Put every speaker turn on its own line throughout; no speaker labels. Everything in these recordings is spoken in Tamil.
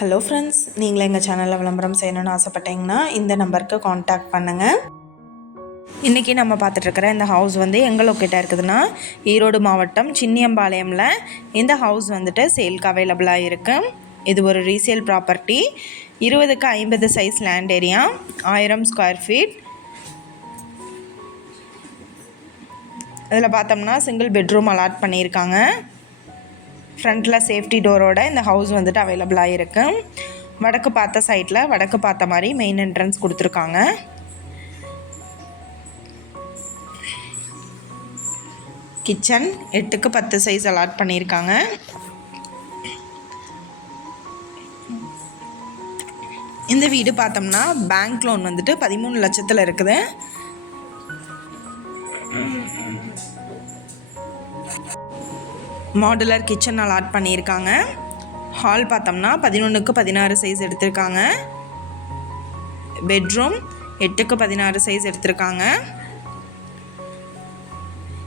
ஹலோ ஃப்ரெண்ட்ஸ் நீங்களும் எங்கள் சேனலில் விளம்பரம் செய்யணும்னு ஆசைப்பட்டீங்கன்னா இந்த நம்பருக்கு காண்டாக்ட் பண்ணுங்கள் இன்றைக்கி நம்ம பார்த்துட்ருக்கிற இந்த ஹவுஸ் வந்து எங்கே லொக்கேட்டாக இருக்குதுன்னா ஈரோடு மாவட்டம் சின்னியம்பாளையமில் இந்த ஹவுஸ் வந்துட்டு சேல்க்கு அவைலபிளாக இருக்குது இது ஒரு ரீசேல் ப்ராப்பர்ட்டி இருபதுக்கு ஐம்பது சைஸ் லேண்ட் ஏரியா ஆயிரம் ஸ்கொயர் ஃபீட் இதில் பார்த்தோம்னா சிங்கிள் பெட்ரூம் அலாட் பண்ணியிருக்காங்க. ஃப்ரண்ட்டில் சேஃப்டி டோரோட இந்த ஹவுஸ் வந்துட்டு அவைலபிளாக இருக்குது வடக்கு பார்த்த சைட்டில் வடக்கு பார்த்த மாதிரி மெயின் என்ட்ரன்ஸ் கொடுத்துருக்காங்க. கிச்சன் எட்டுக்கு பத்து சைஸ் அலாட் பண்ணியிருக்காங்க. இந்த வீடு பார்த்தோம்னா பேங்க் லோன் வந்துட்டு பதிமூணு லட்சத்தில் இருக்குது. மாடுலர் கிச்சன் அலாட் பண்ணியிருக்காங்க. ஹால் பார்த்தோம்னா பதினொன்றுக்கு பதினாறு சைஸ் எடுத்திருக்காங்க. பெட்ரூம் எட்டுக்கு பதினாறு சைஸ் எடுத்திருக்காங்க.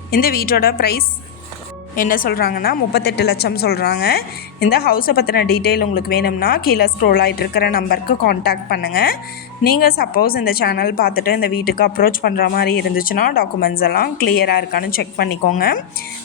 இந்த வீட்டோட ப்ரைஸ் என்ன சொல்கிறாங்கன்னா முப்பத்தெட்டு லட்சம் சொல்கிறாங்க இந்த ஹவுஸை பற்றின டீட்டெயில் உங்களுக்கு வேணும்னா கீழே ஸ்க்ரோல் ஆகிட்டு இருக்கிற நம்பருக்கு காண்டாக்ட் பண்ணுங்கள் நீங்கள் சப்போஸ் இந்த சேனல் பார்த்துட்டு இந்த வீட்டுக்கு அப்ரோச் பண்ணுற மாதிரி இருந்துச்சுன்னா டாக்குமெண்ட்ஸ் எல்லாம் கிளியராக இருக்கான்னு செக் பண்ணிக்கோங்க.